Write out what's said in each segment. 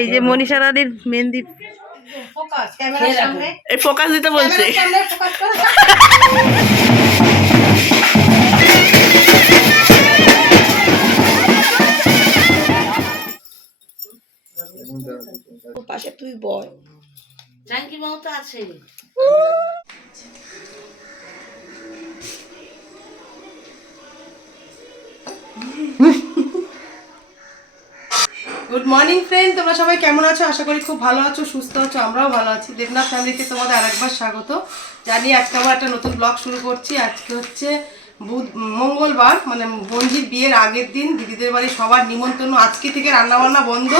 এই যে মনীষা রানীর মেহেন্দি ফোকাস এই ফোকাস দিতে বলছে। পাশে তুই বল। জাঙ্কির মাও তো আছে। গুড মর্নিং ফ্রেন্ড তোমরা সবাই কেমন আছো? আশা করি খুব ভালো আছো, সুস্থ আছো, আমরাও ভালো আছি। দেবনাথ ফ্যামিলিতে তোমাদের আরেকবার স্বাগত। জানি আজকে আবার একটা নতুন ব্লগ শুরু করছি। আজকে হচ্ছে বুধ মঙ্গলবার মানে বঞ্জির বিয়ের আগের দিন, দিদিদের বাড়ি সবার নিমন্ত্রণ। আজকে থেকে রান্নাবান্না বন্ধ।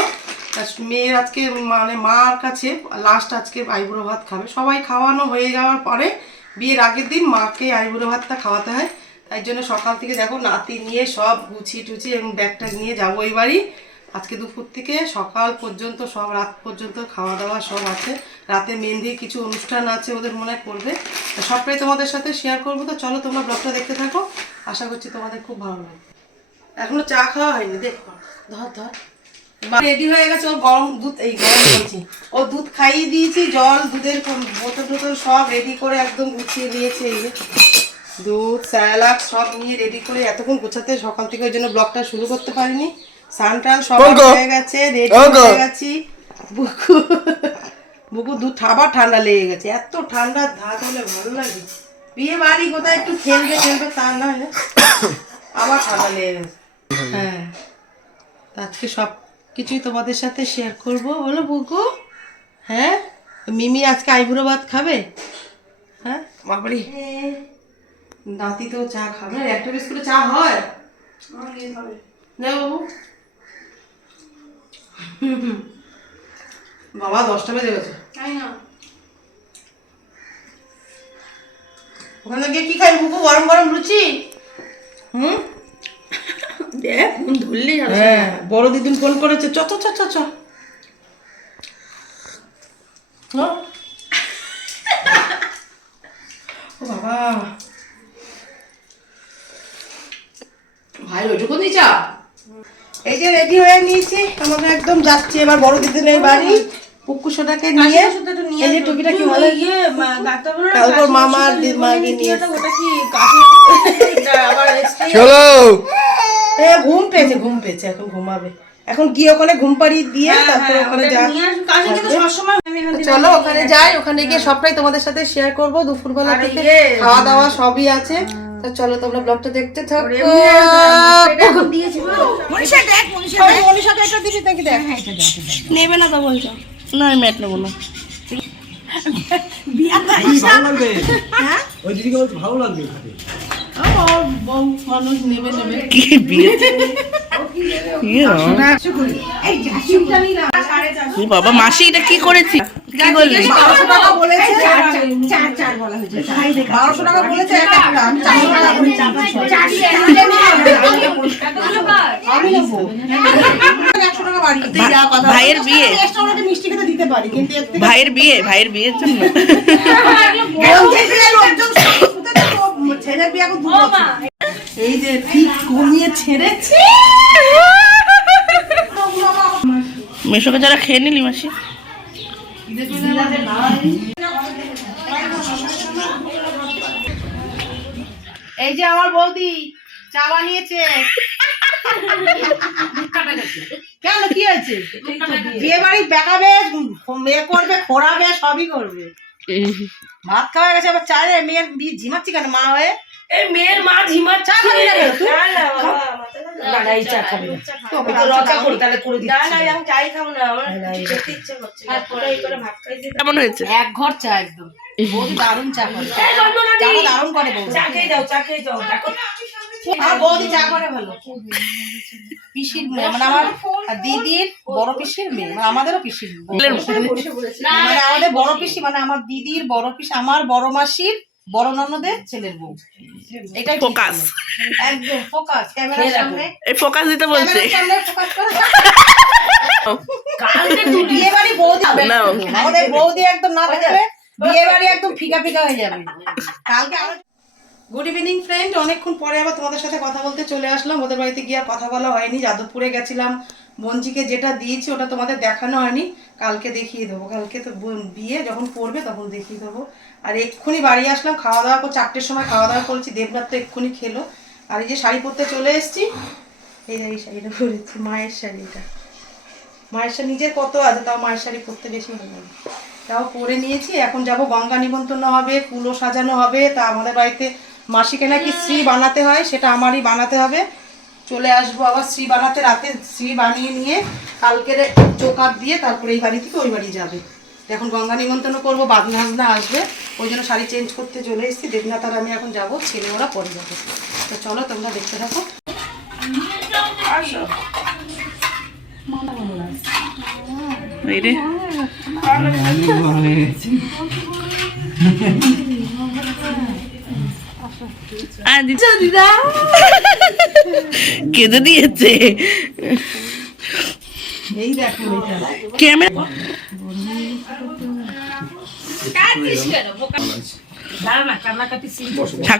মেয়ের আজকে মানে মার কাছে লাস্ট আজকে আইবুড়ো ভাত খাবে। সবাই খাওয়ানো হয়ে যাওয়ার পরে বিয়ের আগের দিন মাকে আইবুড়ো ভাতটা খাওয়াতে হয়। তাই জন্য সকাল থেকে দেখো নাতি নিয়ে সব গুছিয়ে টুচিয়ে এবং ব্যাগটা নিয়ে যাব ওই বাড়ি। আজকে দুপুর থেকে সকাল পর্যন্ত সব, রাত পর্যন্ত খাওয়া দাওয়া সব আছে। রাতে মেহেন্দির কিছু অনুষ্ঠান আছে ওদের মনে করবে সবটাই তোমাদের সাথে শেয়ার করব। তো চলো তোমরা ব্লগটা দেখতে থাকো। আশা করছি তোমাদের খুব ভালো লাগবে। এখনও চা খাওয়া হয়নি, দেখো। ধর ধর। রেডি হয়ে গেছে, ও গরম দুধ, এই গরম বলছি। ও দুধ খাইয়ে দিয়েছি, জল, দুধের বোতল টোতল সব রেডি করে একদম গুছিয়ে দিয়েছে এই দুধ স্যালাড সব নিয়ে রেডি করে এতক্ষণ গোছাতে সকাল থেকে ওই জন্য ব্লগটা শুরু করতে পারিনি। স্নান টান সব হয়ে গেছে রেডি হয়ে গেছি। বুকু বুকু দুধ আবার ঠান্ডা লেগে গেছে এত ঠান্ডা ধাত হলে ভালো লাগে। বিয়ে বাড়ি কোথায় একটু খেলবে খেলবে তা না আবার ঠান্ডা লেগে গেছে। হ্যাঁ। আজকে সব কিছুই তোমাদের সাথে শেয়ার করব বলো বুকু। হ্যাঁ? মিমি আজকে আইবুড়ো ভাত খাবে? হ্যাঁ? বাবারি নাতি তো চা খাবে একটা বিস্কুটে চা হয়? না বাবু। বাবা দশটা বেজে গেছে। ওখানে গিয়ে কি খাই? বুকু গরম গরম লুচি? হুম? দেখ ফোন ধরলি হ্যাঁ বড় দিদিন ফোন করেছে। চ চ চ চ চ? ও বাবা। ভাই ওইটুকু দিয়ে চা? এই যে রেডি হয়ে নিয়েছি। আমাকে একদম যাচ্ছি এবার বড় দিদিনের বাড়ি। পুকুশোটাকে নিয়ে। এই যে কি ইয়ে, মাকে নিয়ে চলো। এ ঘুম পেয়েছে ঘুম পেয়েছে এখন ঘুমাবে। এখন গিয়ে ওখানে ঘুম পাড়িয়ে দিয়ে তারপর ওখানে যা চলো ওখানে যাই। ওখানে গিয়ে সবটাই তোমাদের সাথে শেয়ার করব। দুপুরবেলা থেকে খাওয়া দাওয়া সবই আছে। তো চলো তোমরা ব্লগটা দেখতে থাকো। মনীষাকে একটা দিবি নাকি দেখ। নেবে না তো বলছো। না আমি ম্যাট নেব না। ওই দিদিকে বলছে ভালো লাগবে খেতে। আমার বউ মানুষ নেবে নেবে। কি বিয়ে? এ বাবা মাসি এটা কি করেছি? ভাইয়ের বিয়ে। এক্সট্রা ওনাকে মিষ্টি খেতে দিতে পারি কিন্তু এর থেকে ভাইয়ের বিয়ে ভাইয়ের বিয়ের জন্য। ছেলের বিয়ে। এই যে ঠিক কমিয়ে ছেড়েছে। মেশোকে যারা খেয়ে নিলি মাসি? এই যে আমার বৌদি চা বানিয়েছে। কেন কি হয়েছে? বিয়ে বাড়ি বেকাবে মেয়ে করবে খোরাবে সবই করবে। ভাত খাওয়া গেছে আবার চা রে মেয়ের ঝিমাচ্ছি কেন মা হয়ে? এই মেয়ের মা ঝিমার চা খাবি না তুই? না না। এই চা খাবি না। রচা করি তাহলে করে না না আমি চাই খাব না আমার খেতে ইচ্ছে করছে করে ভাত খাইছি। কেমন হয়েছে? এক ঘর চা একদম। বৌদি দারুণ চা করে। এই রন্ধনা দি। চাটা দারুণ করে বৌদি। চা খেয়ে যাও চা খেয়ে যাও। দেখো। বৌদি চা করে ভালো। পিসির মেয়ে মানে আমার দিদির বড় পিসির মেয়ে মানে আমাদেরও পিসির মেয়ে মানে আমাদের বড় পিসি মানে আমার দিদির বড় পিসি আমার বড় মাসির বড় ননদের ছেলের বউ। এটাই. ছিল। একদম ফোকাস ক্যামেরার সামনে। এই ফোকাস দিতে বলছে। ক্যামেরার সামনে ফোকাস করো। কালকে তুই বিয়ে বাড়ি বৌদি না। আমাদের বৌদি একদম না থাকলে বিয়ে বাড়ি একদম ফিকা ফিকা হয়ে যাবে। কালকে আরও গুড ইভিনিং ফ্রেন্ড অনেকক্ষণ পরে আবার তোমাদের সাথে কথা বলতে চলে আসলাম। ওদের বাড়িতে গিয়ে আর কথা বলা হয়নি। যাদবপুরে গেছিলাম। বঞ্জিকে যেটা দিয়েছি ওটা তোমাদের দেখানো হয়নি কালকে দেখিয়ে দেবো। কালকে তো বিয়ে যখন পড়বে তখন দেখিয়ে দেবো। আর এক্ষুনি বাড়ি আসলাম খাওয়া দাওয়া করে চারটের সময় খাওয়া দাওয়া করেছি দেবনাথ তো এক্ষুনি খেলো। আর এই যে শাড়ি পরতে চলে এসেছি এই যে এই শাড়িটা পরেছি মায়ের শাড়িটা মায়ের শাড়ি নিজের কত আছে তাও মায়ের শাড়ি পরতে বেশি ভালো লাগে। তাও পরে নিয়েছি এখন যাব গঙ্গা নিমন্ত্রণ হবে কুলো সাজানো হবে। তা আমাদের বাড়িতে মাসিকে নাকি শ্রী বানাতে হয় সেটা আমারই বানাতে হবে। চলে আসব আবার শ্রী বানাতে রাতে শ্রী বানিয়ে নিয়ে কালকের চোকার দিয়ে তারপরে এই বাড়ি থেকে ওই বাড়ি যাবে। এখন গঙ্গা নিমন্ত্রণ করব বাদনা হাজনা আসবে ওই জন্য শাড়ি চেঞ্জ করতে চলে এসেছি। দেবনাথ আর আমি এখন যাব ছেলে ওরা পরে যাবে। তো চলো তোমরা দেখতে থাকো। এই রে। আ, দিচ্ছ দিদা। কেঁদে দিয়েছে। এই ক্যামেরা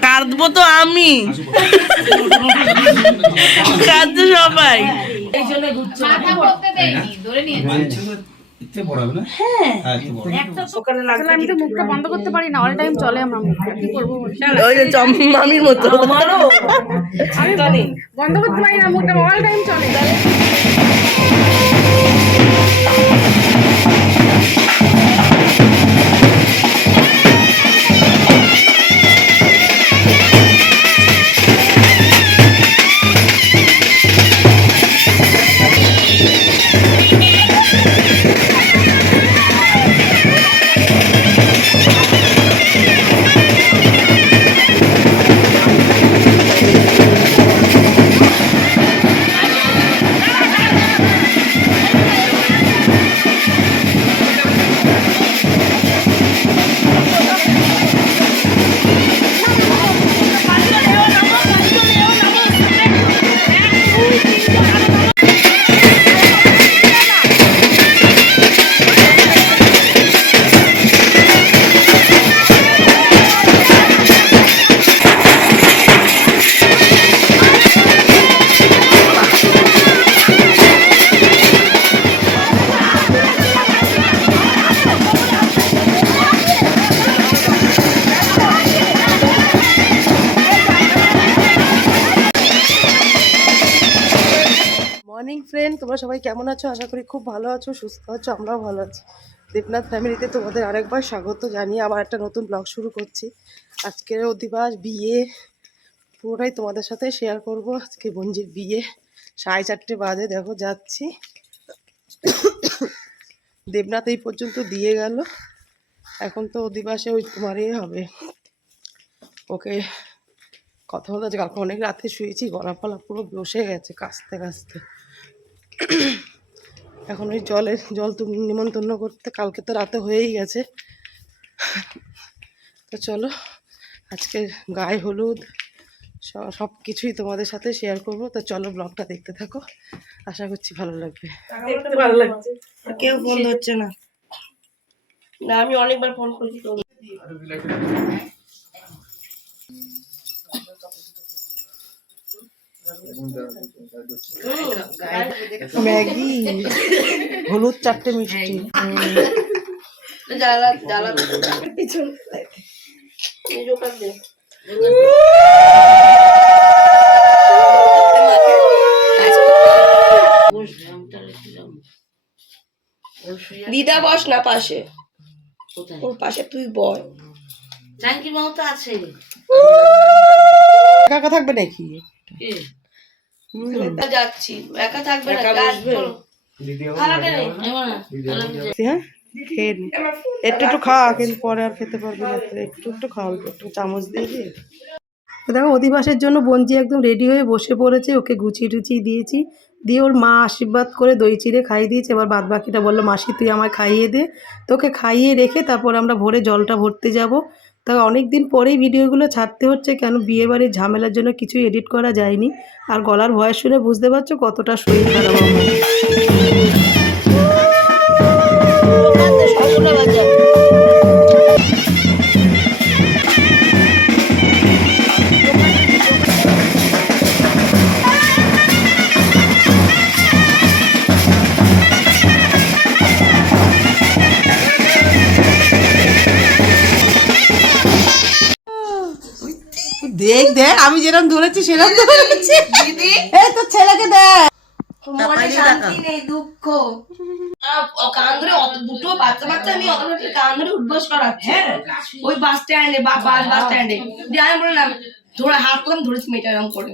কাঁদবো তো আমি। কাঁদছে সবাই। না? হ্যাঁ। আমি তো মুখটা বন্ধ করতে পারি না অল টাইম চলে আমার মুখটা। কি করব ওই যে মামির মতো। আমি বন্ধ করতে পারি না মুখটা অল টাইম চলে। মর্নিং ফ্রেন্ড তোমরা সবাই কেমন আছো? আশা করি খুব ভালো আছো, সুস্থ আছো, আমরাও ভালো আছি। দেবনাথ ফ্যামিলিতে তোমাদের আরেকবার স্বাগত জানিয়ে আবার একটা নতুন ব্লগ শুরু করছি। আজকের অধিবাস বিয়ে। পুরোটাই তোমাদের সাথে শেয়ার করব। আজকে বঞ্জির বিয়ে। সাড়ে চারটে বাজে, দেখো, যাচ্ছি। দেবনাথ এই পর্যন্ত দিয়ে গেল। এখন তো অধিবাসে ওই তোমার ইয়ে হবে। ওকে কথা বলতে কালকে অনেক রাতে শুয়েছি গলা ফলা পুরো বসে গেছে কাঁচতে কাঁচতে এখন ওই জলের জল তুমি নিমন্ত্রণ করতে কালকে তো রাতে হয়েই গেছে। তো চলো আজকে গায়ে হলুদ সব কিছুই তোমাদের সাথে শেয়ার করব। তো চলো ব্লগটা দেখতে থাকো। আশা করছি ভালো লাগবে। দেখতে ভালো লাগছে। কেউ ফোন ধরছে না। না আমি অনেকবার ফোন করেছি তো ম্যাগি। হলুদ চারটে মিষ্টি। জ্বালা জ্বালা। পিছন। দিদা বস না পাশে। ওর পাশে তুই বল জাহাঙ্গীর বাবু তো আছে একা থাকবে নাকি? যাচ্ছি। একা থাকবে না কাজ করো। খালাটা নেই। হ্যাঁ খেয়ে নি। একটু একটু খা কিন্তু পরে আর খেতে পারবি না। একটু একটু চামচ দিয়ে দিয়ে দেখো অধিবাসের জন্য বঞ্জি একদম রেডি হয়ে বসে পড়েছে। ওকে গুছিয়ে টুচিয়ে দিয়েছি। দিয়ে ওর মা আশীর্বাদ করে দই চিড়ে খাইয়ে দিয়েছে। এবার বাদ বাকিটা বলল মাসি তুই আমায় খাইয়ে দে। তোকে খাইয়ে রেখে তারপর আমরা ভোরে জলটা ভরতে যাব। তা অনেক দিন পরেই ভিডিওগুলো ছাড়তে হচ্ছে কেন বিয়ে বাড়ির ঝামেলার জন্য কিছুই এডিট করা যায়নি। আর গলার ভয়েস শুনে বুঝতে পারছ কতটা শরীর খারাপ আমার দেখ আমি যেরকম ধরেছি সেরকম ধরেছি। এই তোর ছেলেকে দেখ। মনে শান্তি নেই দুঃখ। কান ধরে অত দুটো বাচ্চা বাচ্চা আমি অত কান ধরে উঠবোস করাচ্ছে ওই বাস স্ট্যান্ডে বা বাস বাস স্ট্যান্ডে দিয়ে আমি বললাম ধরে হাত করলাম ধরেছি মেয়েটা এরকম করে।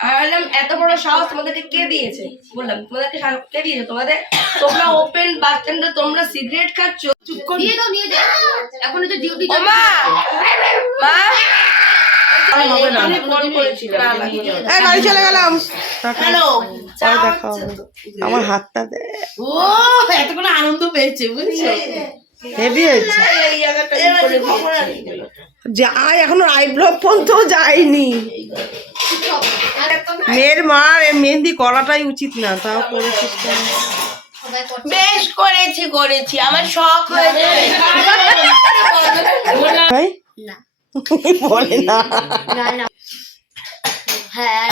আর বললাম এত বড় সাহস তোমাদেরকে কে দিয়েছে? বললাম তোমাদেরকে কে দিয়েছে? তোমাদের তোমরা ওপেন বাস স্ট্যান্ডে তোমরা সিগারেট খাচ্ছ। চুপ করে। দিয়ে দাও নিয়ে যাও। এখন তো। ডিউটি মা! মা! না। না। এই বাড়ি চলে গেলাম। আমার হাতটা দে। ও এতক্ষণ আনন্দ পেয়েছে বুঝছ? হেভি হয়েছে। যাই এখনও আইব্রো পর্যন্ত যায়নি। মেয়ের মার এ মেহেন্দি করাটাই উচিত না তাও করেছিস বেশ করেছি করেছি আমার শখ হয়েছে। ভাই? বলে না। হ্যাঁ